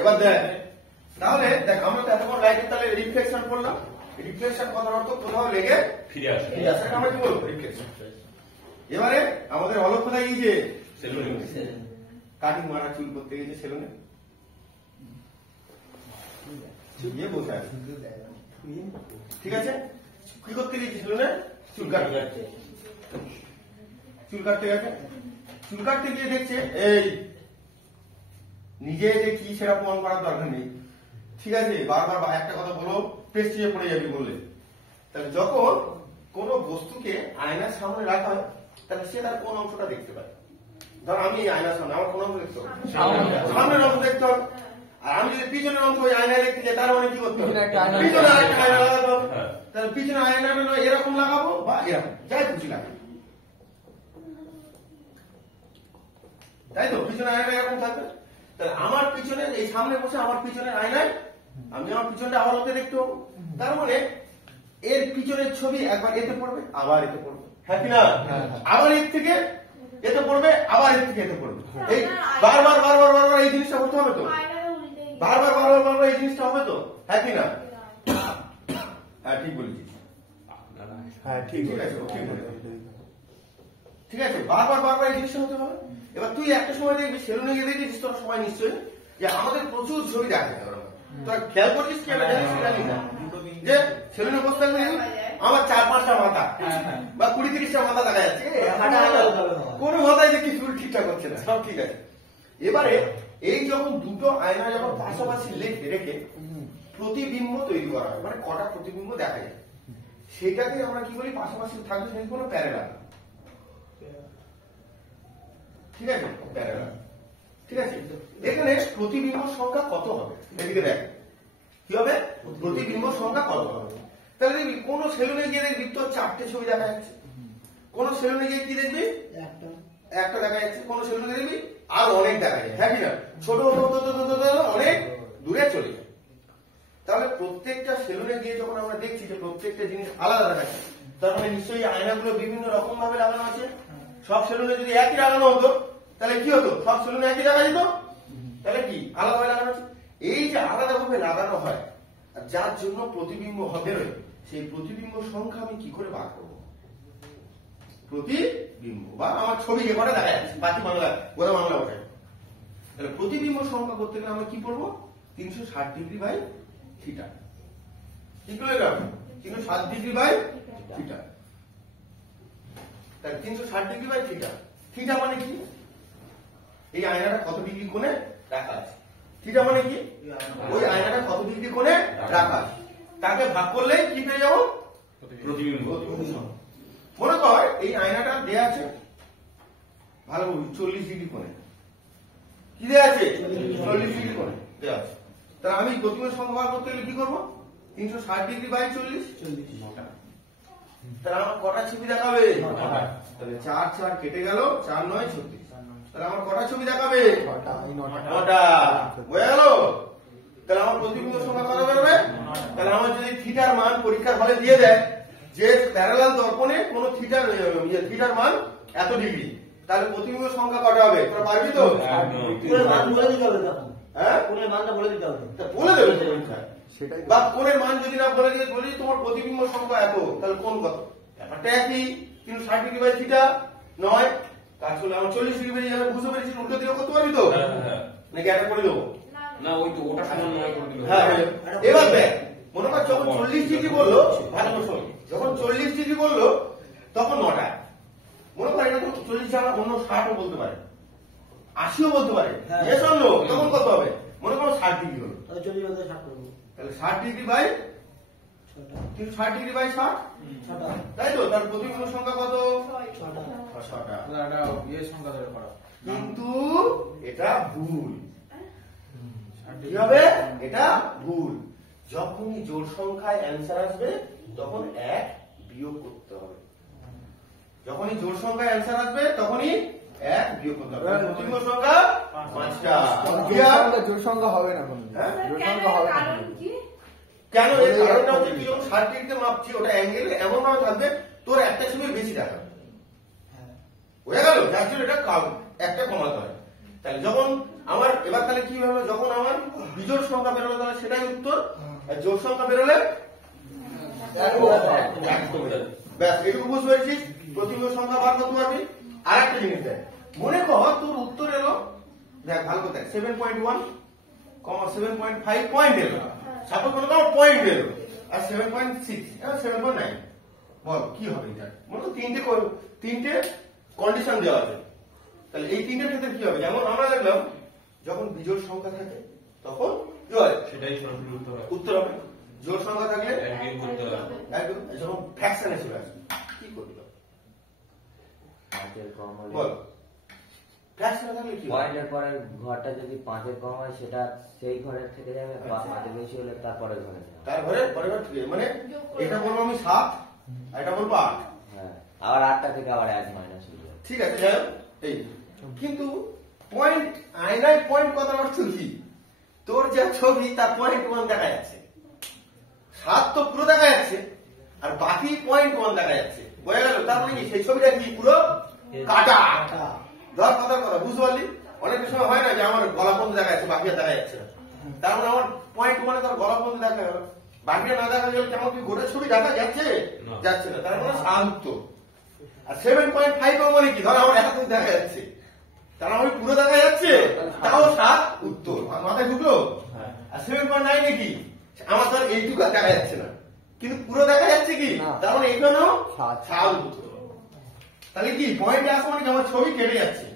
এবার দেখ, তাহলে দেখ আমরা তো এতক্ষণ লাইটের তাহলে রিফ্লেকশন করলাম। রিফ্লেকশন কথার অর্থ কোথাও লেগে ফিরে আসে, সেটা আমরা কি বলবো? রিফ্লেকশন। এবারে আমাদের অলক কোথায় গিয়েছে? সেলুনে। কাটিং মারা চুল করতে গেছে সেলুনে, গিয়ে বসে আছে। ঠিক আছে, কি করতে গেছে সেলুনে? চুল কাটতে গেছে। চুল কাটতে গেছে, চুল কাটতে গিয়ে দেখছে এই নিজে যে কি সেটা প্রমাণ করার দরকার নেই। ঠিক আছে, বারবার একটা কথা বলো, পেস্টিয়ে পড়ে যাবি বললে। তাহলে যখন কোন বস্তুকে আয়নার সামনে রাখা হয়, তাহলে সে তার কোন অংশটা দেখতে পায়? ধর আমি এই আয়নার সামনে, আমার কোন অংশ দেখতে হবে? সামনের অংশ দেখতে হবে। আর আমি যদি পিছনের অংশ ওই আয়নায় দেখতে চাই, তার মানে কি করতে হবে? পিছনে আরেকটা আয়না লাগাতে হবে। তাহলে পিছনে আয়নাটা নয় এরকম লাগাবো বা এরকম, যাই খুশি লাগাবো, তাই তো? পিছনে আয়না এরকম থাকবে। তাহলে আমার পিছনে এই সামনে বসে আমার পিছনের আয়নায় আমি আমার পিছনটা আবার ওকে দেখতে পাবো। তার মানে এর পিছনের ছবি একবার এতে পড়বে, আবার এতে পড়বে, হ্যাঁ কি না? আবার এর থেকে এতে পড়বে, আবার এর থেকে এতে পড়বে। এই বারবার বারবার বারবার এই জিনিসটা করতে হবে তো? বারবার বারবার বারবার এই জিনিসটা হবে তো, হ্যাঁ কি না? হ্যাঁ ঠিক বলেছিস, হ্যাঁ ঠিক আছে, ঠিক বলেছিস। ঠিক আছে, বারবার বারবার এই জিনিসটা হতে হবে। এবার তুই একটা সময় দেখবি সেলুনে গিয়ে দেখেছিস তোর সবাই নিশ্চয়ই যে আমাদের প্রচুর ছবি দেখা যায়। তোরা খেয়াল করছিস কি জানিস না যে সেলুনে বসতে আমার 4-5টা মাথা বা 20-30টা মাথা দেখা যাচ্ছে, কোন মাথায় দেখি চুল ঠিকঠাক হচ্ছে না, সব ঠিক আছে। এবারে এই যখন দুটো আয়না যখন পাশাপাশি রেখে প্রতিবিম্ব তৈরি করা হয়, মানে কটা প্রতিবিম্ব দেখা যায়, সেটাকে আমরা কি বলি? পাশাপাশি থাকবে, সেই কোনো প্যারালাল। ঠিক আছে, প্যারালাল। ঠিক আছে, এখানে প্রতিবিম্ব সংখ্যা কত হবে? এদিকে দেখ কি হবে, প্রতিবিম্ব সংখ্যা কত হবে। তাহলে দেখবি কোন সেলুনে গিয়ে দেখবি তোর 4টে ছবি দেখা যাচ্ছে, কোন সেলুনে গিয়ে কি দেখবি? একটা দেখা যাচ্ছে, কোন সেলুনে দেখবি আর অনেক দেখা যায়, হ্যাঁ কি না? ছোট অনেক দূরে চলে যায়। তাহলে প্রত্যেকটা সেলুনে গিয়ে যখন আমরা দেখছি যে প্রত্যেকটা জিনিস আলাদা দেখা যাচ্ছে, তার মানে নিশ্চয়ই আয়নাগুলো বিভিন্ন রকম ভাবে লাগানো আছে। সব সেলুনে যদি একই লাগানো হতো তাহলে কি হতো? সব সেলুনে একই দেখা যেত, তাহলে কি আলাদা ভাবে লাগানো আছে? এই যে আলাদা ভাবে লাগানো হয়, যার জন্য প্রতিবিম্ব হবে, সেই প্রতিবিম্ব সংখ্যা আমি কি করে বার করবো? প্রতিবিম্ব বা আমার ছবি যে কটা দেখা যাচ্ছে, বাকি বাংলা গোড়া বাংলা ওঠে। তাহলে প্রতিবিম্ব সংখ্যা করতে গেলে আমরা কি করবো? 360 ডিগ্রি বাই থিটা। কি করে রাখবো? 360 ডিগ্রি বাই থিটা। তাহলে 360 ডিগ্রি বাই থিটা। থিটা মানে কি? এই আয়নাটা কত ডিগ্রি কোণে রাখা আছে। থিটা মানে কি? ওই আয়নাটা কত ডিগ্রি কোণে রাখা আছে, তাকে ভাগ করলে কি পেয়ে যাবো? প্রতিবিম্ব। মনে কর এই আয়নাটা দেয়া আছে ভালো 40 ডিগ্রি কোণে। কি দেয়া আছে? 40 ডিগ্রি কোণে দেয়া আছে। তাহলে আমি প্রতিবিম্ব সংখ্যা বার করতে গেলে কি করবো? 360 ডিগ্রি বাই 40। তাহলে আমার কটা ছবি দেখাবে? তাহলে 4 কেটে গেল, 4 9 36। তাহলে আমার কটা ছবি দেখাবে? 9টা। হয়ে গেল। তাহলে আমার প্রতিবিম্ব সংখ্যা কত বেরোবে? তাহলে আমার যদি থিটার মান পরীক্ষার হলে দিয়ে দেয় যে প্যারালাল দর্পণে কোন থিটার মান এত ডিগ্রি, তাহলে প্রতিবিম্ব সংখ্যা কটা হবে? তোরা পারবি তো? মান বলে দিতে হবে তখন। হ্যাঁ, কোণের মানটা বলে দিতে হবে। বলে দেবে পরীক্ষায়। সেটাই। বা কোণের মান যদি না বলে দিয়ে বলি তোমার প্রতিবিম্ব সংখ্যা এত, তাহলে কোণ কত? ব্যাপারটা একই। 360 ডিগ্রি বাই থিটা 9। কাজ করলে আমার 40 ডিগ্রি বেরিয়ে যাবে। বুঝতে পেরেছিস? উল্টো দিকে করতে পারবি তো? নাকি একটা করে দেবো? না, ওই তো ওটা সমান 9 করে দিল। হ্যাঁ, এবার দেখ মনে কর যখন 40 ডিগ্রি বললো, ভালো করে শোন, যখন 40 ডিগ্রি বললো তখন 9টা। মনে কর এটা তো 40 ছাড়া অন্য 60ও বলতে পারে, 80ও বলতে পারে। তখন কত হবে? মনে করো 60 ডিগ্রি হলো, তাহলে 40 বাই 60 করবো। তাহলে 60 ডিগ্রি বাই 60 ডিগ্রি বাই 60, তাই তো? তার প্রতিবিম্ব সংখ্যা কত? 6টা। কিন্তু এটা ভুল। কি হবে? এটা ভুল। যখনই জোড় সংখ্যায় অ্যান্সার আসবে তখন 1 বিয়োগ করতে হবে। যখনই জোড় সংখ্যায় অ্যান্সার আসবে তখনই 1 বিয়োগ করতে হবে। প্রতিবিম্ব সংখ্যা 5টা। জোড় সংখ্যা হবে না কোনো। হ্যাঁ, জোড় সংখ্যা হবে না। কেন? এর কারণটা হচ্ছে তুই যখন 60 ডিগ্রিতে মাপছি ওটা অ্যাঙ্গেল এমন ভাবে থাকবে তোর একটা ছবি বেশি দেখাবে। হয়ে গেল? যার জন্য এটা একটা কমাতে হয়। তাহলে যখন আমার এবার তাহলে কি হলো, যখন আমার বিজোড় সংখ্যা বেরোলো তাহলে সেটাই উত্তর, আর জোড় সংখ্যা বেরোলে ব্যাস এটুকু বুঝতে পেরেছিস। প্রতিবিম্ব সংখ্যা বার করতে পারবি। আর একটা জিনিস দেখ, মনে কর তোর উত্তর এলো, দেখ ভালো করে দেখ 7.1, 7.5 পয়েন্ট এলো, সাপোজ মনে কর পয়েন্ট এলো, আর 7.6 7.9, বল কি হবে এটা? মনে কর তিনটে কন্ডিশন দেওয়া আছে, তাহলে এই তিনটের ক্ষেত্রে কি হবে? যেমন আমরা দেখলাম যখন বিজোড় সংখ্যা থাকে তখন কি হয়, সেটাই সরাসরি উত্তর হবে। জোড় সংখ্যা থাকলে একদিন করতে হবে। একদম, যখন ফ্র্যাকশনে চলে আসবে কি করবে বল? ফ্র্যাকশনে থাকলে কি হবে? পয়েন্টের পরে ঘরটা যদি 5-এর কম হয় সেটা সেই ঘরের থেকে যাবে, বা 5-এর বেশি হলে তারপরে ঘরে যাবে। তারপরে পরের ঘর থেকে, মানে এটা বলবো আমি 7 আর এটা বলবো 8। হ্যাঁ, আবার 8টা থেকে আবার 1 মাইনাস হয়ে যাবে। ঠিক আছে, যাই হোক, এই কিন্তু পয়েন্ট আয়নায় পয়েন্ট কত অর্থ কি? তোর যা ছবি তার পয়েন্ট 1 দেখা যাচ্ছে, 7 তো পুরো দেখা যাচ্ছে, আর বাকি পয়েন্ট 1 দেখা যাচ্ছে, বোঝা গেল? তার মানে কি সেই ছবিটা কি পুরো কাটা? ধর কথার কথা বুঝতে পারলি? অনেক সময় হয় না যে আমার গলা পর্যন্ত দেখা যাচ্ছে, বাকি আর দেখা যাচ্ছে না, তার মানে আমার পয়েন্ট 1 তোর গলা পর্যন্ত দেখা গেল, বাকিটা না দেখা গেলে কেমন কি গোটের ছবি দেখা যাচ্ছে? যাচ্ছে না, তার মানে শান্ত। আর 7.5 মানে কি? ধর আমার এত দেখা যাচ্ছে, তার মানে পুরো দেখা যাচ্ছে, তাও 7 উত্তর। মাথায় ঢুকলো? আর 7.9 কি? আমার ধর এইটুকু দেখা যাচ্ছে না, কিন্তু পুরো দেখা যাচ্ছে কি? তার মানে এখানেও 7 উত্তর। তাহলে কি পয়েন্ট আসে মানে আমার ছবি কেটে যাচ্ছে,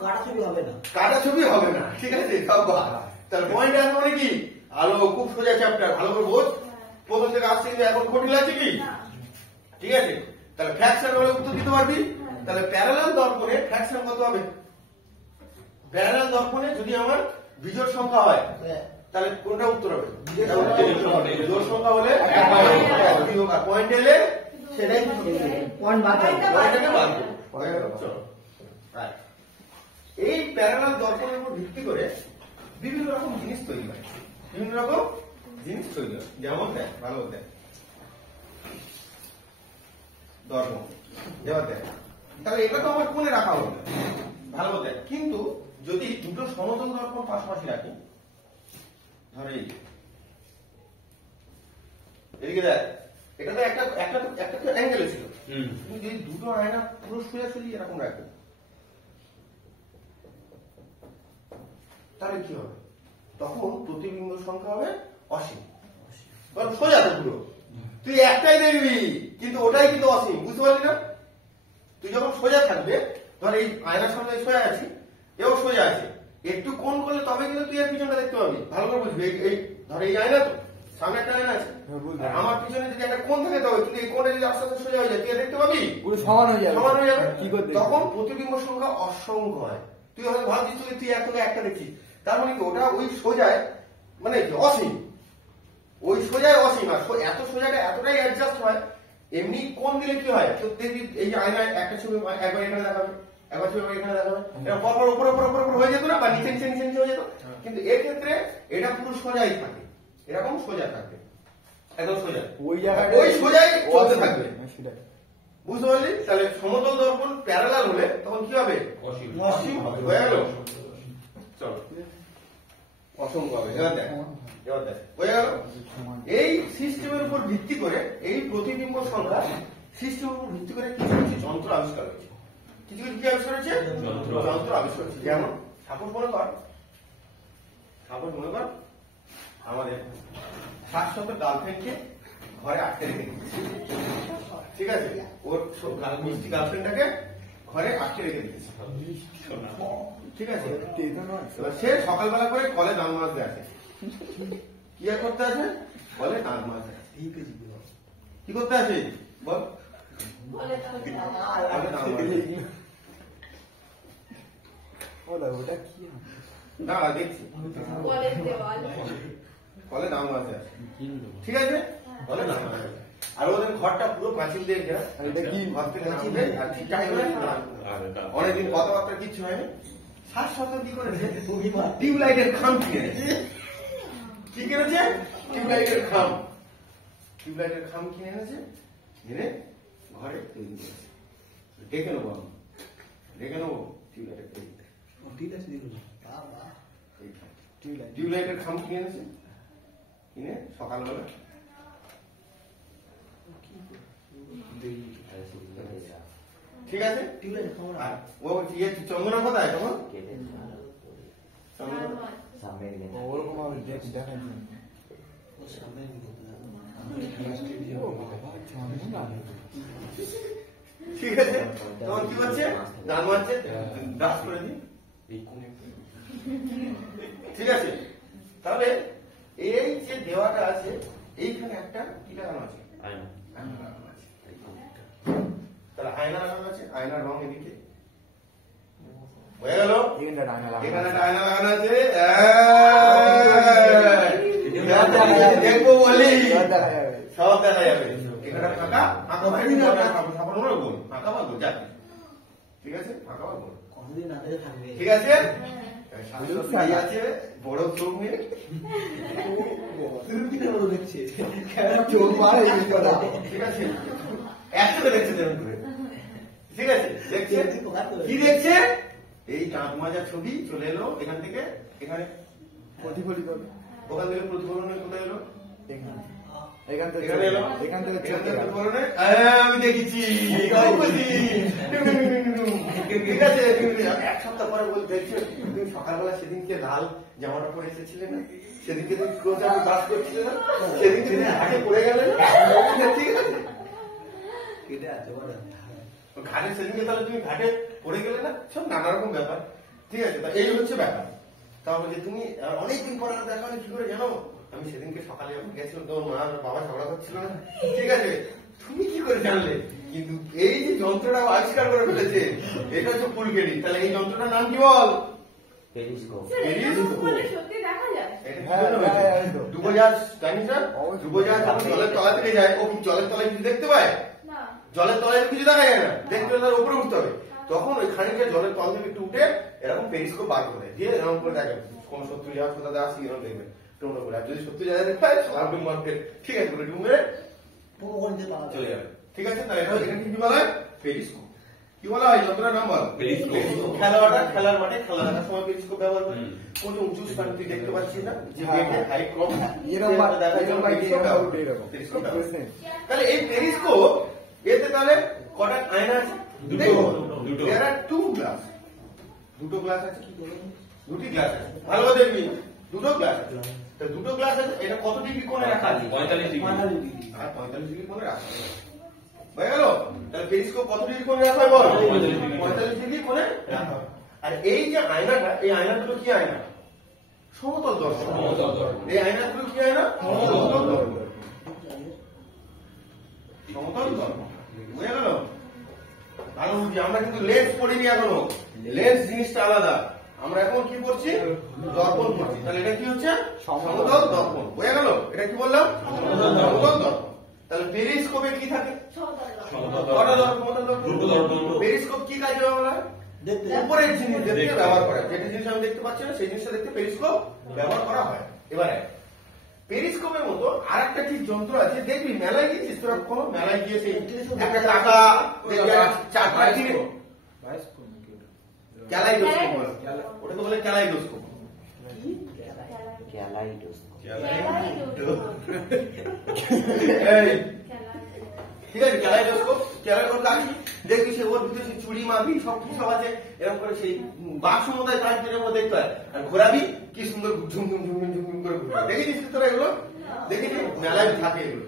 কাটা ছবি হবে না, কাটা ছবি হবে না, ঠিক আছে? সব তাহলে পয়েন্ট আসে মানে কি? আলো খুব সোজা চ্যাপ্টার, ভালো করে বোঝ, প্রথম থেকে আসছে, কিন্তু এখন কঠিন লাগছে কি? ঠিক আছে, তাহলে ফ্র্যাকশন হলে উত্তর দিতে পারবি। তাহলে প্যারালাল দর্পণে ফ্র্যাকশন কত হবে? প্যারালাল দর্পণে যদি আমার বিজোড় সংখ্যা হয় তাহলে কোনটা উত্তর হবে? জোড় সংখ্যা হলে পয়েন্ট এলে সেটাই পয়েন্ট বাদ পয়েন্টটাকে বাদ দেবো। চলো, রাইট। এই প্যারালাল দর্পণের উপর ভিত্তি করে বিভিন্ন রকম জিনিস তৈরি হয়, বিভিন্ন রকম জিনিস তৈরি হয়। যেমন দেখ, ভালো দেখ, দর্পণ এবার দেখ, তাহলে এটা তো আমার কোণে রাখা হলো, ভালো দেখ। কিন্তু যদি দুটো সমতল দর্পণ পাশাপাশি রাখি, ধর এদিকে দেখ, এটাতে একটা একটা একটা অ্যাঙ্গেলে ছিল, তুমি যদি দুটো আয়না পুরো সোজাসুজি এরকম রাখো তাহলে কি হবে? তখন প্রতিবিম্ব সংখ্যা হবে অসীম, কারণ সোজা তো পুরো, তুই একটাই দেখবি কিন্তু ওটাই কিন্তু অসীম, বুঝতে পারলি না? তুই যখন সোজা থাকবে, ধর এই আয়নার সামনে সোজা আছি, এও সোজা আছে, একটু কোণ করলে তবে কিন্তু তুই এর পিছনটা দেখতে পাবি, ভালো করে বুঝবি। এই ধর এই আয়না তো, সামনে একটা আয়না আছে, আমার পিছনে যদি একটা কোণ থাকে তবে, কিন্তু এই কোণে যদি আস্তে আস্তে সোজা হয়ে যায়, তুই দেখতে পাবি পুরো সমান হয়ে যাবে, সমান হয়ে যাবে। কি করতে? তখন প্রতিবিম্ব সংখ্যা অসংখ্য হয়। তুই হয়তো ভাবছিস তুই একটা দেখছিস, তার মানে কি ওটা ওই সোজায় মানে কি অসীম, ওই সোজায় অসীম, আর এত সোজাটা এতটাই অ্যাডজাস্ট হয়। এমনি কোণ দিলে কি হয়, তো দেখবি এই আয়নায় একটা ছবি একবার এখানে দেখাবে, একবার ছবি এখানে দেখাবে, এটা পরপর উপর উপর উপর উপর হয়ে যেত না, বা নিচে নিচে নিচে নিচে হয়ে যেত। কিন্তু এর ক্ষেত্রে এটা পুরো সোজাই থাকে, এরকম সোজা থাকবে, একদম সোজা, ওই জায়গাটা ওই সোজাই চলতে থাকবে, সেটাই। বুঝতে পারলি? তাহলে সমতল দর্পণ প্যারালাল হলে তখন কি হবে? অসীম হবে, হয়ে গেল? চলো, অসংখ্য হবে। এবার দেখ, হয়ে গেল? এই সিস্টেমের উপর ভিত্তি করে, এই প্রতিবিম্ব সংখ্যা সিস্টেমের উপর ভিত্তি করে কিছু কিছু যন্ত্র আবিষ্কার হয়েছে। কিছু কিছু কি আবিষ্কার হয়েছে? যন্ত্র আবিষ্কার হয়েছে। যেমন সাপোজ মনে কর আমাদের 700 গার্লফ্রেন্ডকে ঘরে আটকে রেখে দিচ্ছে, ঠিক আছে? ওর মিষ্টি গার্লফ্রেন্ডটাকে ঘরে আটকে রেখে দিচ্ছে, ঠিক আছে? এবার সে সকালবেলা করে কলে দান মাছতে আসে, কি করতে আসে? কলে দান মাছ আসে, কি করতে আসে বল? ওটা কি না দেখছি, কলে দাম মাছতে আসে, ঠিক আছে? কলে দাম মাছ আসে, আর ওদের ঘরটা পুরো পাঁচিল দিয়ে ঘেরা, অনেকদিন কথাবার্তা কিচ্ছু হয়নি। 700 কি করেছে? টিউবলাইটের খাম কিনেছে, কি কিনেছে? টিউবলাইটের খাম কিনে এনেছে, এনে ঘরে তৈরি করেছে। ডেকে নেবো টিউবলাইটের তৈরি, টিউবলাইটের খাম কিনে এনেছে, কিনে সকালবেলা ঠিক আছে। আর ও ইয়ে চন্দনা কোথায় তখন? ওরকম আমি দেখাই ঠিক আছে, তখন কি হচ্ছে? দান মারছে, দাস করে নি ঠিক আছে। তবে এই যে দেওয়াটা আছে এইখানে একটা কি লাগানো আছে? আয়না লাগানো আছে। তাহলে আয়না লাগানো আছে, আয়নার রং এদিকে হয়ে গেল। এখানে একটা আয়না লাগানো আছে, দেখবো বলি সব দেখা যাবে। এখানে ফাঁকা ফাঁকা ফাঁকা পাবো যাবে, ঠিক আছে, ফাঁকা পাবো ঠিক আছে। আছে বড় চোখ নিয়ে ঠিক আছে, একসাথে দেখছে ঠিক আছে। দেখছে কি দেখছে? এই দাঁত মাজার ছবি চলে এলো এখান থেকে, এখানে প্রতিফলিত, ওখান থেকে প্রতিফলনে কোথায় এলো? এখান থেকে এলো, এখান থেকে প্রতিফলনে আমি দেখেছি ঠিক আছে। এক সপ্তাহ পরে বলতে দেখছি তুমি সকালবেলা সেদিনকে লাল জামাটা পরে এসেছিলে না, সেদিনকে তুমি ক্লোজার বাস করছিলে না, সেদিনকে তুমি হাটে পড়ে গেলে ঠিক আছে ঘাটে, সেদিনকে তাহলে তুমি ঘাটে পড়ে গেলে না, সব নানা রকম ব্যাপার ঠিক আছে। এই হচ্ছে ব্যাপার। তাহলে তুমি অনেকদিন পর দেখা হয় কি করে জানো? আমি সেদিনকে সকালে যখন গেছিলাম তোমার মা আর বাবা ঝগড়া করছিল না, ঠিক আছে, তুমি কি করে জানলে? কিন্তু এই যে যন্ত্রটা আবিষ্কার করে ফেলেছে এটা হচ্ছে ফুলকেরি। তাহলে এই যন্ত্রটার নাম কি বল? পেরিস্কোপ। ডুবোজাহাজ জানি স্যার, ডুবোজাহাজ যখন জলের তলা থেকে যায় ও জলের তলায় কিছু দেখতে পায়? জলের তলায় কিছু দেখা যায় না, দেখতে হলে তার উপরে উঠতে হবে। তখন ওই খানিকটা জলের তল থেকে একটু উঠে এরকম পেরিস্কোপ বার করে দিয়ে এরকম করে দেখে কোন শত্রু জাহাজ কোথা আসি এরকম দেখবে টোটো করে। আর যদি শত্রু জাহাজ দেখতে পায় সারাদিন মার্কেট ঠিক আছে করে ডুবে চলে যাবে ঠিক আছে। তাহলে এটা এখানে কি বলা হয়? পেরিস্কোপ। কি বলা হয় যন্ত্রের নাম বল? খেলোয়াড়রা খেলার মাঠে খেলা দেখার সময় পেরিস্কোপ ব্যবহার করে। কোন উঁচু স্থান তুই দেখতে পাচ্ছিস না, যে হাইট কম এরকম দেখার জন্য পেরিস্কোপ। তাহলে এই পেরিস্কোপ এতে তাহলে কটা আয়না আছে? দুটো। There are two glass. দুটো গ্লাস আছে, দুটি গ্লাস আছে, ভালো করে দেখবি দুটো গ্লাস আছে। তো দুটো গ্লাস আছে, এটা কত ডিগ্রি কোণে রাখা আছে? 45 ডিগ্রি। আর 45 ডিগ্রি কোণে রাখা আছে হয়ে গেল। তাহলে পেরিস্কোপ কত ডিগ্রি কোণে রাখা হয় বল? 45 ডিগ্রি কোণে রাখা হয়। আর এই যে আয়নাটা, এই আয়নাগুলো কি আয়না? সমতল দর্পণ। এই আয়নাগুলো কি আয়না? সমতল দর্পণ। সমতল দর্পণ বুঝে গেল? ভালো বুঝি। আমরা কিন্তু লেন্স পড়িনি এখনো, লেন্স জিনিসটা আলাদা। আমরা এখন কি করছি? দর্পণ করছি। তাহলে এটা কি হচ্ছে? সমতল দর্পণ বুঝে গেল? এটা কি বললাম? সমতল দর্পণ। তাহলে পেরিস্কোপে কি থাকে? কটা দর্পণ? দুটো দর্পণ। পেরিস্কোপ কি কাজে ব্যবহার হয়? উপরের জিনিস দেখতে ব্যবহার করা, যেটা জিনিস আমি দেখতে পাচ্ছি না সেই জিনিসটা দেখতে পেরিস্কোপ ব্যবহার করা হয়। এবারে পেরিস্কোপের মতো আর একটা ঠিক যন্ত্র আছে, দেখবি মেলায় গিয়েছিস তোরা, কোনো মেলায় গিয়ে সেই একটা টাকা চারটা কিনে ক্যালাইডোস্কোপ বলে, ওটা তো বলে ক্যালাইডোস্কোপ। ঠিক আছে, ক্যালাইডোস্কোপ। ক্যালাইডোস্কোপ কাকি দেখবি সে ওর ভিতরে সেই চুড়ি মারবি সব কিছু আছে, এরকম করে সেই বাক্স মতো কাজ করে দেখতে হয়। আর ঘোরাবি কি সুন্দর ঝুম ঝুম ঝুম ঝুম ঝুম করে ঘুরবে। দেখেছিস তোরা এগুলো? দেখেছি মেলায় থাকে এগুলো।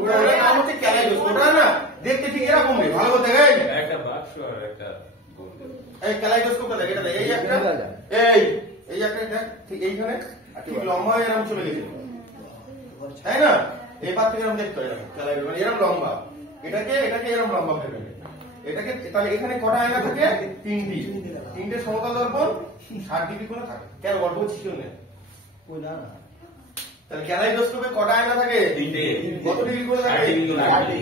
ওটার নাম হচ্ছে ক্যালাইডোস্কোপ। ওটা না দেখতে ঠিক এরকম নেই, ভালো করে দেখায় একটা বাক্স আর একটা এই ক্যালাইডোস্কোপটা দেখ, এটা দেখ, এই একটা এই একটা দেখ ঠিক এইখানে ঠিক লম্বা হয়ে এরকম চলে গেছে তাই না? এই পাশ থেকে এরকম দেখতে হয় ক্যালাইডোস্কোপ, মানে এরকম লম্বা। এটাকে এরকম লম্বা ভেবে এটাকে। তাহলে এখানে কটা আয়না থাকে? তিনটে সমতল দর্পণ 60 ডিগ্রি কোণে থাকে। কেন গল্প ছিল না? তাহলে ক্যালাইডোস্কোপে কটা আয়না থাকে? তিনটে। কত ডিগ্রি কোণে থাকে?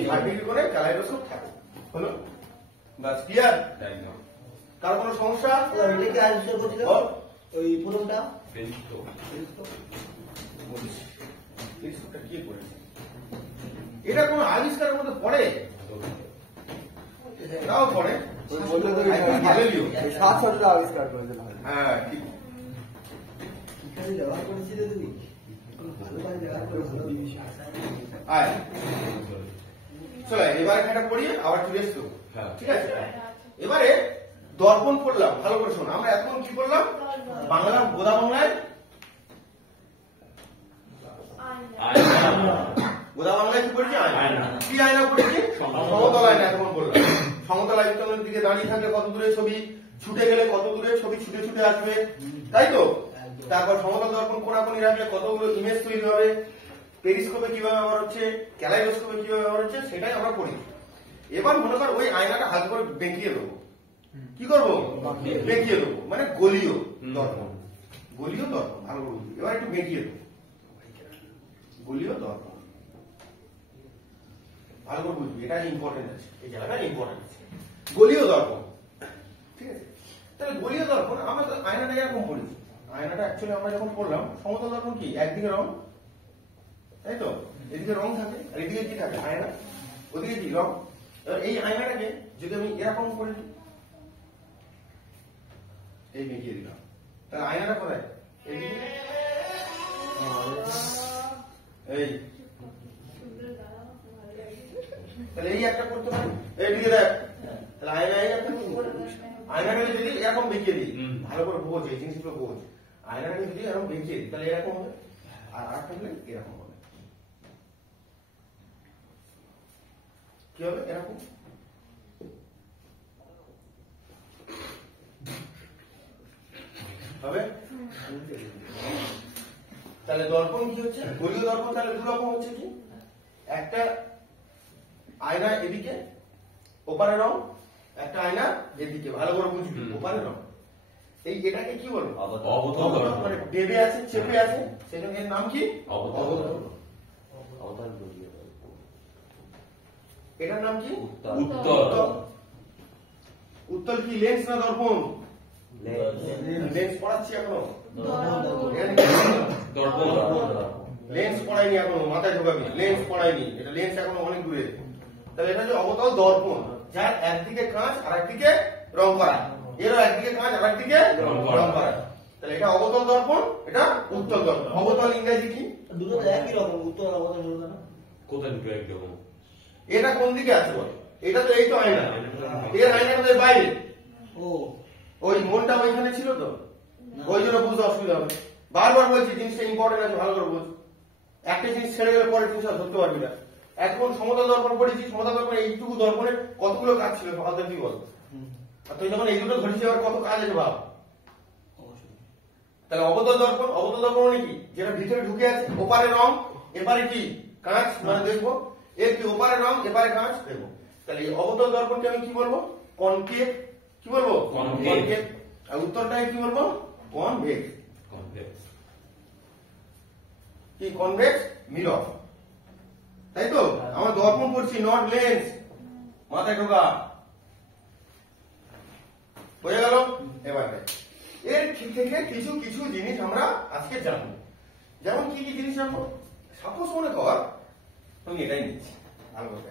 60 ডিগ্রি কোণে ক্যালাইডোস্কোপ থাকে। হলো? বাস ক্লিয়ার? কার কোনো সমস্যা? ওই প্রথমটা কি করেছে? এটা কোন আবিষ্কারের মধ্যে পড়ে? তাও পড়ে। আবিষ্কার করেছিল। হ্যাঁ ঠিক। এখানে ব্যবহার করেছি রে তুমি ভালো করে ব্যবহার করে ভালো জিনিস আয় চলো এবারে এটা পড়িয়ে আবার চলে এসছো ঠিক আছে এবারে দর্পণ পড়লাম ভালো করে শোনো আমরা এখন কি করলাম বাংলা গোদা বাংলায় গোদা বাংলায় কি করেছি আয়না কি আয়না করেছি সমতল আয়না এখন বললাম সমতল আয়তনের দিকে দাঁড়িয়ে থাকলে কত দূরে ছবি ছুটে গেলে কত দূরে ছবি ছুটে ছুটে আসবে তাই তো তারপর সমতল দর্পণ কোণাকুণি রাখলে কতগুলো ইমেজ তৈরি হবে পেরিস্কোপে কিভাবে ব্যবহার হচ্ছে ক্যালাইডোস্কোপে কিভাবে ব্যবহার হচ্ছে সেটাই আমরা করি এবার মনে কর ওই আয়নাটা হাত করে বেঁকিয়ে দেবো কি করবো বেঁকিয়ে দেবো মানে গলীয় দর্পণ গলীয় দর্পণ ভালো করে বুঝবি এবার একটু বেঁকিয়ে দেবো গলীয় দর্পণ ভালো করে বুঝবি এটা ইম্পর্টেন্ট আছে এই জায়গাটা ইম্পর্টেন্ট আছে গলীয় দর্পণ ঠিক আছে তাহলে গলীয় দর্পণ আমরা তো আয়নাটা এরকম পড়েছি আয়নাটা অ্যাকচুয়ালি আমরা যখন পড়লাম সমতল দর্পণ কি একদিকে রং তাই তো এদিকে রং থাকে আর এদিকে কি থাকে আয়না ওদিকে কি রং এবার এই আয়নাটাকে যদি আমি এরকম করে দিই এই বেঁকিয়ে দিলাম তাহলে আয়নাটা কোথায় এইদিকে এই তাহলে এই একটা করতে পারি এইদিকে দেখ তাহলে আয়নায় একটা আয়নাটাকে যদি এরকম বেঁকিয়ে দিই ভালো করে বোঝ এই জিনিসগুলো বোঝ আয়নাটাকে যদি এরকম বেঁকিয়ে দিই তাহলে এরকম হবে আর আরেকটা হলে এরকম হবে কি হবে এরকম হবে তাহলে দর্পণ কি হচ্ছে গলীয় দর্পণ তাহলে দু রকম হচ্ছে কি একটা আয়না এদিকে ওপারে রং একটা আয়না এদিকে ভালো করে বুঝবি ওপারে রং এই এটাকে কি বলবো অবতল মানে ডেবে আছে চেপে আছে সেজন্য এর নাম কি অবতল এটার নাম কি উত্তল উত্তল কি লেন্স না দর্পণ লেন্স পড়াচ্ছি এখনো লেন্স পড়াইনি এখনো মাথায় ঢোকাবি লেন্স পড়াইনি এটা লেন্স এখনো অনেক দূরে তাহলে এটা হচ্ছে অবতল দর্পণ যার একদিকে কাঁচ আর একদিকে রং করা এরও একদিকে কাঁচ আর একদিকে রং করা তাহলে এটা অবতল দর্পণ এটা উত্তল দর্পণ অবতল ইংরেজি কি দুটো একই রকম উত্তর অবতল হলো না কোথায় দুটো একদম এটা কোন দিকে আছে বল এটা তো এই তো আয়না এর আয়নাটা বাইরে ও ওই মনটা ওইখানে ছিল তো ওই জন্য বুঝতে অসুবিধা হবে বারবার বলছি জিনিসটা ইম্পর্টেন্ট আছে ভালো করে বুঝ একটা জিনিস ছেড়ে গেলে পরে জিনিস ধরতে পারবি না এখন সমতল দর্পণ পড়েছি সমতল দর্পণ এইটুকু দর্পণের কতগুলো কাজ ছিল সকাল থেকে বল আর তুই যখন এই দুটো ধরেছিস আবার কত কাজ আছে ভাব তাহলে অবতল দর্পণ মানে কি যেটা ভিতরে ঢুকে আছে ওপারে রং এপারে কি কাঁচ মানে দেখবো এর কি ওপারে রং এপারে কাঁচ দেখবো তাহলে এই অবতল দর্পণকে আমি কি বলবো কনকেভ কি বলবো কনকেভ আর উত্তরটাকে কি বলবো কনভেক্স কি কনভেক্স মিরর তাই তো আমরা দর্পণ করছি নট লেন্স মাথায় ঢোকা হয়ে গেল এবার এর থেকে কিছু কিছু জিনিস আমরা আজকে জানবো যেমন কি কি জিনিস জানবো সাপোজ মনে কর আমি এটাই নিচ্ছি ভালো কথা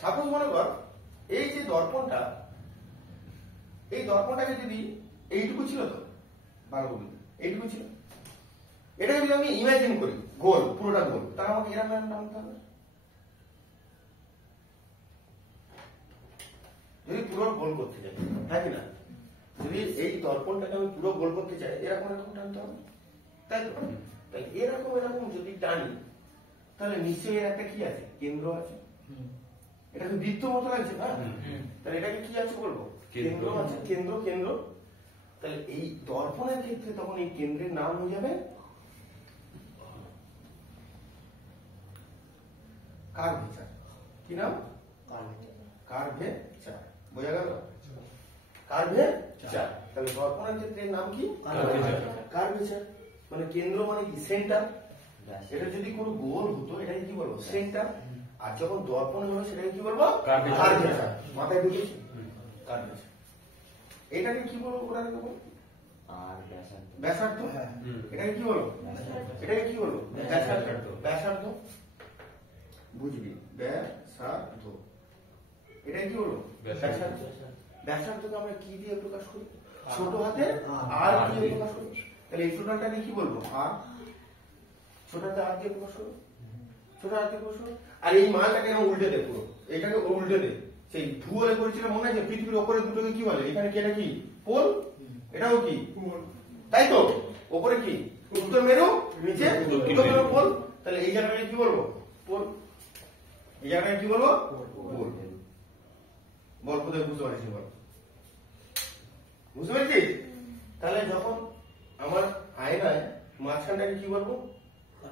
সাপোজ মনে কর এই যে দর্পণটা এই দর্পণটাকে যদি এইটুকু ছিল তো ভালো বলি এইটুকু ছিল এটা যদি আমি ইমাজিন করি গোল পুরোটা গোল তাহলে আমাকে এরকম টানতে হবে যদি পুরো গোল করতে চাই হ্যাঁ কি না যদি এই দর্পণটাকে আমি পুরো গোল করতে চাই এরকম এরকম টানতে হবে তাই তো তাই এরকম এরকম যদি টানি তাহলে নিশ্চয়ই এর একটা কি আছে কেন্দ্র আছে এটা তো বৃত্ত মতো লাগছে না তাহলে এটাকে কি আছে বলবো কেন্দ্র আছে কেন্দ্র কেন্দ্র তাহলে এই দর্পণের ক্ষেত্রে তখন এই কেন্দ্রের নাম হয়ে যাবে কার্ভেচার কি নাম কার্ভেচার বোঝা গেল কার্ভেচার তাহলে দর্পণের ক্ষেত্রে নাম কি কার্ভেচার মানে কেন্দ্র মানে কি সেন্টার এটা যদি কোনো গোল হতো এটাকে কি বলবো সেন্টার আর যখন দর্পণ হলো সেটাকে কি বলবো কার্ভেচার মাথায় ঢুকেছি কার্ভেচার এটাকে কি বলবো ওটাকে বলবো আর ব্যাসার্ধ এটাকে কি বলবো এটাকে কি বলবো ব্যাসার্ধ ব্যাসার্ধ বুঝবি ব্যাসার্ধ এটাকে কি বলবো ব্যাসার্ধ ব্যাসার্ধকে আমরা কি দিয়ে প্রকাশ করি ছোট হাতে আর দিয়ে প্রকাশ করো। তাহলে এই টোটালটাকে কি বলবো? আর ছোট হাতে আর দিয়ে প্রকাশ করো, ছোট হাত দিয়ে প্রকাশ করো। আর এই মানটাকে আমি উল্টে দেব, পুরো এটাকে উল্টে দে। সেই ভূগোলে পরিচিত মনে আছে পৃথিবীর ওপরে দুটোকে কি বলে? এখানে কি, এটা কি পোল, এটাও কি তাই তো? ওপরে কি উত্তর মেরু, নিচে দক্ষিণ মেরু পোল। তাহলে এই জায়গাটাকে কি বলবো? পোল। এই জায়গাটাকে কি বলবো? পোল। বল কোথায় বুঝতে পারছিস? বল বুঝতে পেরেছিস? তাহলে যখন আমার আয়নায় মাঝখানটাকে কি বলবো?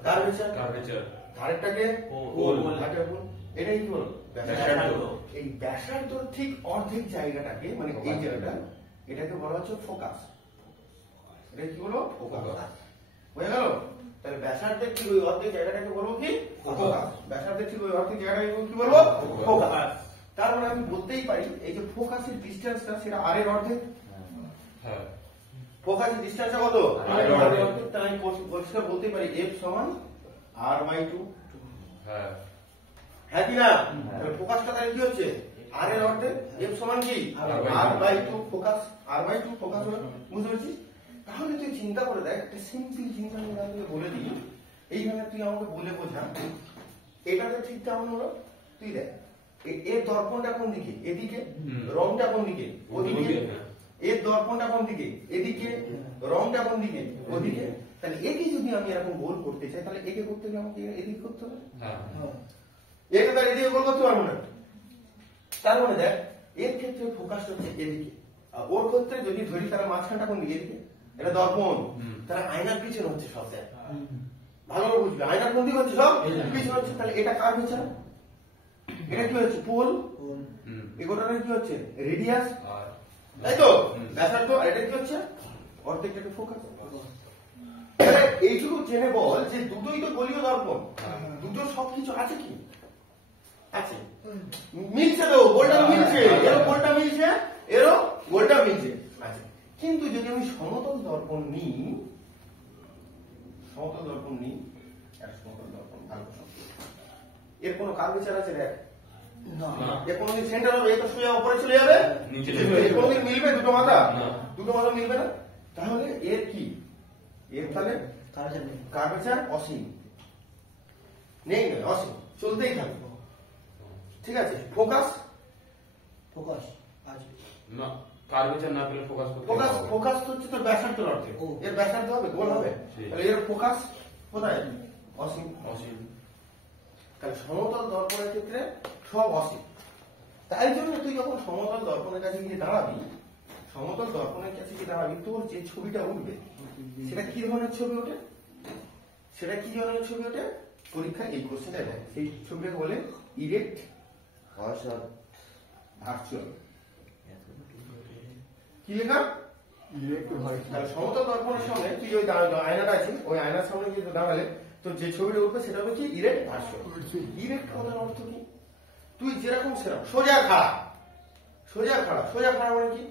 কার্ভেচার। ধারেরটাকে পোল, ধারেরটাকে পোল। এটাই কি বলবো? ব্যাসার্ধ। এই ব্যাসার্ধ ঠিক অর্ধেক জায়গাটাকে, মানে এই জায়গাটা, এটাকে বলা হচ্ছে ফোকাস। এটা কি বলবো? ফোকাস। হয়ে গেল? তাহলে ব্যাসার্ধের ঠিক ওই অর্ধেক জায়গাটাকে বলবো কি? ফোকাস। ব্যাসার্ধের ঠিক ওই অর্ধেক জায়গাটাকে কি বলবো? ফোকাস। তার মানে আমি বলতেই পারি এই যে ফোকাসের ডিসটেন্সটা সেটা আর এর অর্ধেক। হ্যাঁ, ফোকাসের ডিসটেন্সটা কত? R এর অর্ধেক। তাহলে আমি পরিষ্কার বলতে পারি f সমান r/2। হ্যাঁ, হ্যাঁ কি না? তাহলে ফোকাসটা তাহলে কি হচ্ছে? r এর অর্ধেক। f সমান কি? r/2 focus. r/2 ফোকাস হলো। বুঝতে পেরেছিস? তাহলে তুই চিন্তা করে দেখ, একটা সিম্পল চিন্তা করে আমি বলে দিই, এইখানে তুই আমাকে বলে বোঝা, এটাতে ঠিক কেমন হলো? তুই দেখ এর দর্পণটা কোন দিকে? এদিকে। রংটা কোন দিকে? ওদিকে। এর দর্পণটা কোন দিকে? এদিকে। রংটা কোন দিকে? ওদিকে। তাহলে একে যদি আমি এরকম গোল করতে চাই, তাহলে একে করতে গেলে আমাকে এদিকে করতে হবে। হ্যাঁ, একে তার এদিকে গোল করতে পারবো না। তার মানে দেখ, এর ক্ষেত্রে ফোকাস হচ্ছে এদিকে, আর ওর ক্ষেত্রে যদি ধরি তার মাঝখানটা কোন দিকে? এদিকে। এটা দর্পণ। তারা আয়নার পিছনে হচ্ছে সব। দেখ ভালো করে বুঝবি, আয়নার কোন দিকে হচ্ছে? সব পিছনে হচ্ছে। তাহলে এটা কার পিছনে? এটা কি হচ্ছে? পোল। এগোটার কি হচ্ছে? রেডিয়াস, তাই তো? ব্যাসার্ধ। আর এটা কি হচ্ছে? অর্ধেকটাকে ফোকাস। এইটুকু জেনে বল যে দুটোই তো গোলীয় দর্পণ, দুটো সবকিছু আছে কি? আছে, মিলছে তো, গোলটা মিলছে, এরও গোলটা মিলছে, এরও গোলটা মিলছে। আচ্ছা, কিন্তু যদি আমি সমতল দর্পণ নিই, সমতল দর্পণ নিই, সমতল দর্পণ ভালো, এর কোনো কার্ভেচার আছে? দেখ এর কোনোদিন সেন্টার হবে? এ তো সোজা উপরে চলে যাবে, নিচে এর কোনোদিন মিলবে? দুটো মাথা, না। দুটো মাথা মিলবে না। তাহলে এর কি? এর তাহলে কার্ভেচার অসীম নেই, নয় অসীম, চলতেই থাকবে। ঠিক আছে। ফোকাস, ফোকাস আছে না, কার্ভেচার না পেলে ফোকাস করতে ফোকাস হবে। ফোকাস তো হচ্ছে তোর ব্যাসার্ধের অর্থে। ও। এর ব্যাসার্ধ হবে, গোল হবে। ঠিক। তাহলে এর ফোকাস কোথায়? অসীম। অসীম। তাহলে সমতল দর্পণের ক্ষেত্রে সব অসীম। তাই জন্য তুই যখন সমতল দর্পণের কাছে গিয়ে দাঁড়াবি, সমতল দর্পণের কাছে গিয়ে দাঁড়াবি, তোর যে ছবিটা উঠবে সেটা কি ধরনের ছবি ওঠে? সেটা কি ধরনের ছবি ওঠে? পরীক্ষায় এই কোশ্চেনটা দেয়, সেই ছবিটাকে বলে ইরেক্ট ভার্চুয়াল। কি লেখা? তাহলে সমতল দর্পণের সামনে তুই ওই আয়নাটা আছে, ওই আয়নার সামনে গিয়ে দাঁড়ালে তো যে ছবিটা উঠবে সেটা হবে কি? Erect virtual. ইরেক্ট কথার অর্থ কি? তুই যেরকম সেরকম সোজা খাড়া, সোজা খাড়া। সোজা খাড়া মানে কি?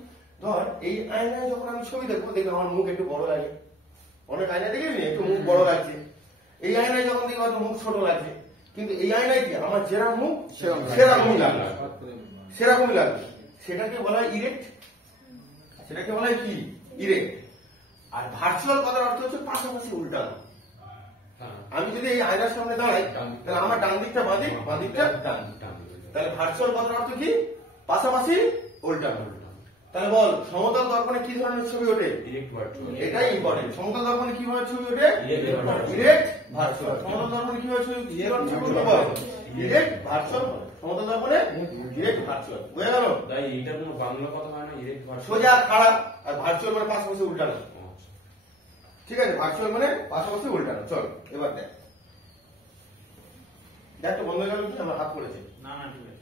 ধর এই আয়নায় যখন আমি ছবি দেখবো, দেখবো আমার মুখ একটু বড় লাগে। অনেক আয়না দেখেছি একটু মুখ বড় লাগছে। এই আয়নায় যখন দেখবো হয়তো মুখ ছোট লাগছে। কিন্তু এই আয়নায় কি আমার যেরকম মুখ সেরকমই লাগবে, সেরকমই লাগবে। সেটাকে বলা হয় ইরেক্ট। সেটাকে বলা হয় কি? ইরেক্ট। আর ভার্চুয়াল কথার অর্থ হচ্ছে পাশাপাশি উল্টানো। আমি যদি এই আয়নার সামনে দাঁড়াই, তাহলে আমার ডান দিকটা বাঁ দিক, বাঁ দিকটা ডান দিক। তাহলে ভার্চুয়াল কথার অর্থ কি? পাশাপাশি উল্টানো। তাহলে বল সমতল দর্পণে কি ধরনের ছবি ওঠে? Erect virtual. এটাই ইম্পর্টেন্ট। সমতল দর্পণে কি ধরনের ছবি ওঠে? Erect virtual. সমতল দর্পণে কি ধরনের ছবি ওঠে? Erect virtual. সমতল দর্পণে ইরেক্ট ভার্চুয়াল। বুঝে গেল? তাই এটা কোনো বাংলা কথা হয় না, ইরেক্ট ভার্চুয়াল। সোজা খাড়া, আর ভার্চুয়াল মানে পাশাপাশি উল্টানো। ঠিক আছে, ভার্চুয়াল মানে পাশাপাশি উল্টানো। চল এবার দেখ, দেখ তো বন্ধ হয়ে গেল কি? আমার হাত পড়েছে। না না ঠিক আছে।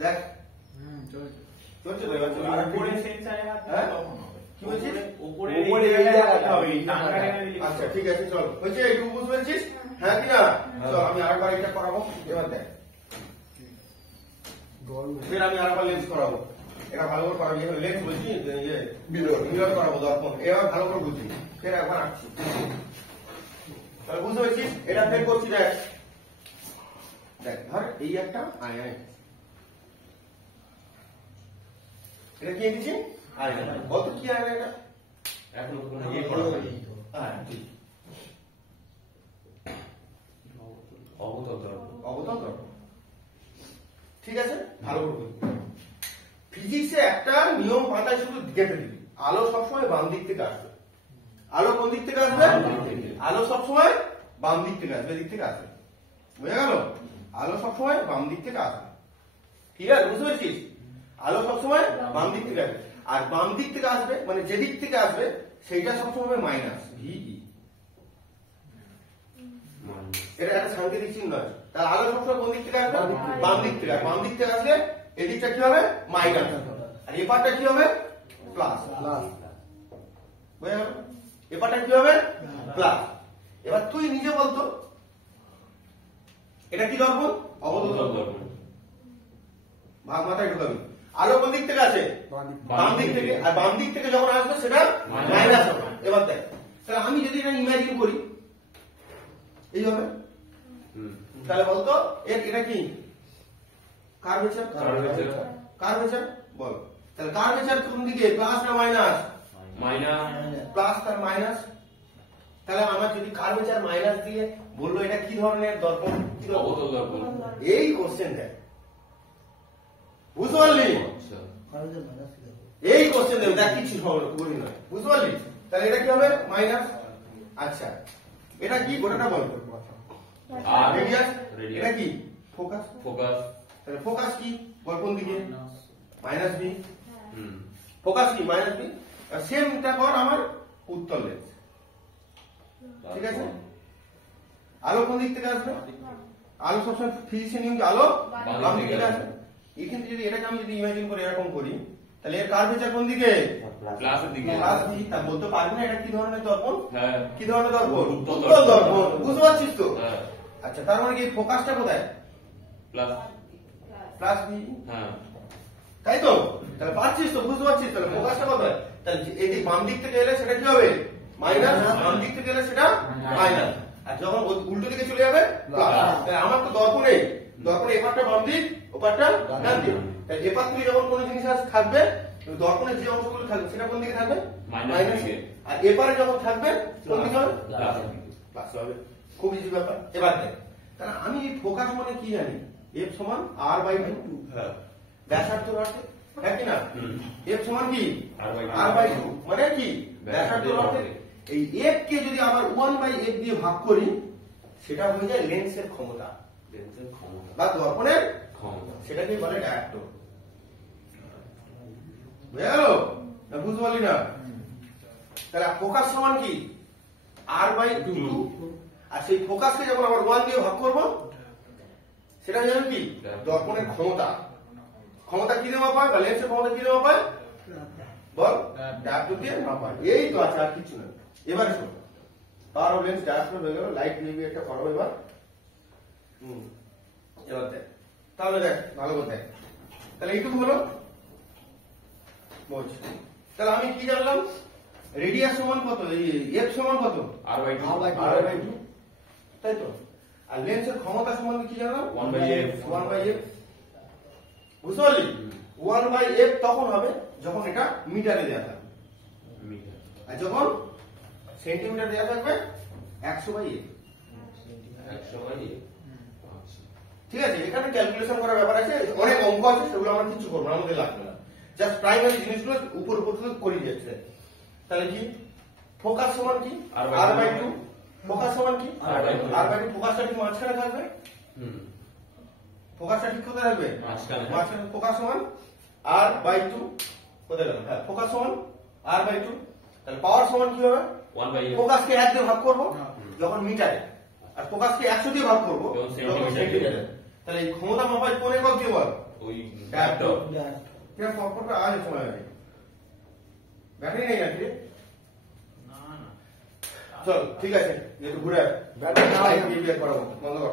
দেখ চলছে। চলছে তো? এবার চলে আর যাবে। উপরে সেন্সারে হাত দিলে হ্যাঁ? তখন হবে। কি বলছিস? উপরে উপরে এই এই জায়গায় জায়গাটা হবে, হবে, টাঙ্গা টেনে দিলে আচ্ছা ঠিক আছে, চল হয়েছে। একটু বুঝতে পেরেছিস? হ্যাঁ কি না? চল আমি আরেকবার এটা করাবো। এবার দেখ, ফের আমি আরেকবার লেন্স করাবো। এটা ভালো করে করাবো। লেন্স বলছি, মিরর করাবো, দর্পণ। এবার ভালো করে বুঝছি। ফের একবার আঁকছি। তাহলে বুঝতে পেরেছিস? এটা ফের করছি। দেখ দেখ, ধর এই একটা আয়না, এটা কি দিচ্ছি আয়না কত কি আয়না এটা এখন কোনো ইয়ে করা হয়নি হ্যাঁ ঠিক অবতল দর্পণ অবতল দর্পণ ঠিক আছে ভালো করে ফিজিক্সে একটা নিয়ম পাতায় শুধু গেঁথে দিবি আলো সবসময় বাম দিক থেকে আসবে আলো কোন দিক থেকে আসবে আলো সবসময় বাম দিক থেকে আসবে দিক থেকে আসবে বুঝে গেল আলো সবসময় বাম দিক থেকে আসবে ঠিক আছে বুঝতে পেরেছিস আলো সবসময় বাম দিক থেকে আসবে আর বাম দিক থেকে আসবে মানে যে দিক থেকে আসবে সেইটা সবসময় মাইনাস ভিই এটা একটা সাংকেতিক চিহ্ন আছে তাহলে আলো সবসময় কোন দিক থেকে আসবে বাম দিক থেকে বাম দিক থেকে আসলে এদিকটা কি হবে মাইনাস আর এপারটা কি হবে প্লাস বুঝে গেল এপারটা কি হবে প্লাস এবার তুই নিজে বলতো এটা কি দর্পণ অবতল দর্পণ ভাগ মাথায় ঢুকাবি আলো কোন দিক থেকে আসে বাম দিক থেকে আর বাম দিক থেকে যখন আসবে সেটা মাইনাস হবে এবার দেখ তাহলে আমি যদি এটা ইমাজিন করি এইভাবে তাহলে বলতো এটা কি কার্ভেচার কার্ভেচার বল তাহলে কার্ভেচার কোন দিকে প্লাস না মাইনাস মাইনাস প্লাস তার মাইনাস তাহলে আমার যদি কার্ভেচার মাইনাস দিয়ে বললো এটা কি ধরনের দর্পণ কি দর্পণ? অবতল দর্পণ এই কোশ্চেন দেখ বুঝতে পারলি আচ্ছা এই কোশ্চেন দেখ দেখ কিছু করি নয় বুঝতে পারলি তাহলে এটা কি হবে মাইনাস আচ্ছা এটা কি গোটাটা বল আর রেডিয়াস radius। এটা কি ফোকাস ফোকাস তাহলে ফোকাস কি বল কোন দিকে মাইনাস বি হুম ফোকাস কি মাইনাস বি সেমটা কর আমার উত্তর লেন্স ঠিক আছে আলো কোন দিক থেকে আসবে আলো সবসময় ফিজিক্সের নিয়ম কি আলো বাম দিক থেকে আসবে এখানে যদি এটাকে আমি যদি ইমাজিন করে এরকম করি তাহলে এর কার্ভেচার কোন দিকে ক্লাসের দিকে প্লাস বি তা বলতে পারবি না এটা কি ধরনের দর্পণ হ্যাঁ কি ধরনের দর্পণ উত্তল উত্তল দর্পণ বুঝতে পারছিস তো হ্যাঁ আচ্ছা তার মানে কি ফোকাসটা কোথায় প্লাস প্লাস বি হ্যাঁ তাই তো তাহলে পারছিস তো বুঝতে পারছিস তাহলে ফোকাসটা কোথায় তাহলে এদিক বাম দিক থেকে এলে সেটা কি হবে মাইনাস বাম দিক থেকে এলে সেটা মাইনাস আর যখন উল্টো দিকে চলে যাবে প্লাস তাহলে আমার তো দর্পণে দর্পণে এপারটা বাম দিক ওপারটা ডান দিক তাহলে এপার থেকে যখন কোনো জিনিস থাকবে দর্পণের যে অংশগুলো থাকবে সেটা কোন দিকে থাকবে মাইনাস দিকে। আর এপারে যখন থাকবে কোন দিকে হবে প্লাস প্লাস হবে খুব ইজি ব্যাপার এবার দেখ তাহলে আমি ফোকাস মানে কি জানি এফ সমান আর বাই টু হ্যাঁ ব্যাসার্ধ রাখে হ্যাঁ কি না হুম। এফ সমান কি R/2 আর বাই টু মানে কি ব্যাসার্ধ ব্যাসার্ধ রাখে এই এফ কে যদি আবার 1/f দিয়ে ভাগ করি সেটা হয়ে যায় লেন্সের ক্ষমতা লেন্সের ক্ষমতা বা দর্পণের ক্ষমতা সেটাকেই বলে ডায়াপ্টর বুঝে গেল না বুঝতে পারলি না তাহলে ফোকাস সমান কি আর বাই টু আর সেই ফোকাসকে যখন আবার 1 দিয়ে ভাগ করব সেটা হয়ে যাবে কি দর্পণের ক্ষমতা ক্ষমতা কি দেওয়া পায় বা লেন্সের ক্ষমতা কি দেওয়া পায় বল ডায়াপ্টর দিয়ে না পায় এই তো আছে আর কিছু না এবারে শোন পাওয়ার অফ লেন্স ডায়াপ্টর হয়ে গেল লাইট বিহেভিয়ার একটা করো এবার এবার দেখ তাহলে দেখ ভালো করে দেখ তাহলে এইটুকু হলো বুঝ তাহলে আমি কি জানলাম রেডিয়াস সমান কত এই এফ সমান কত R/2 r/2 তাই তো আর লেন্সের ক্ষমতা সম্বন্ধে কি জানলাম 1/f 1/f বুঝতে পারলি 1/f তখন হবে যখন এটা মিটারে দেওয়া থাকবে মিটার আর যখন সেন্টিমিটার দেওয়া থাকবে 100/f 100/a আচ্ছা ঠিক আছে এখানে ক্যালকুলেশন করার ব্যাপার আছে অনেক অঙ্ক আছে সেগুলো আমরা কিছু করবো না আমাদের লাগবে না জাস্ট প্রাইমারি জিনিসগুলো উপর উপর থেকে করে যাচ্ছে তাহলে কি ফোকাস সমান কি r/2 ফোকাস সমান কি r/2 ফোকাসটা ঠিক মাঝখানে থাকবে হুম ফোকাসটা ঠিক কোথায় থাকবে মাঝখানে। মাঝখানে ফোকাস সমান r/2 কোথায় গেল হ্যাঁ ফোকাস সমান r/2 তাহলে পাওয়ার সমান কি হবে 1/f ফোকাসকে 1 দিয়ে ভাগ করব যখন মিটারে আর ফোকাসকে 100 দিয়ে ভাগ করব যখন যখন সেন্টিমিটারে। সেন্টিমিটারে তাহলে এই ক্ষমতা মাপায় কোন একক দিয়ে বল ওই ডায়াপ্টর কিনা সম্পর্কটা আজ সময় আছে ব্যাটারি নেই নাকি চল ঠিক আছে একটু ঘুরে আয়। ব্যাটারি না করাবো বন্ধ কর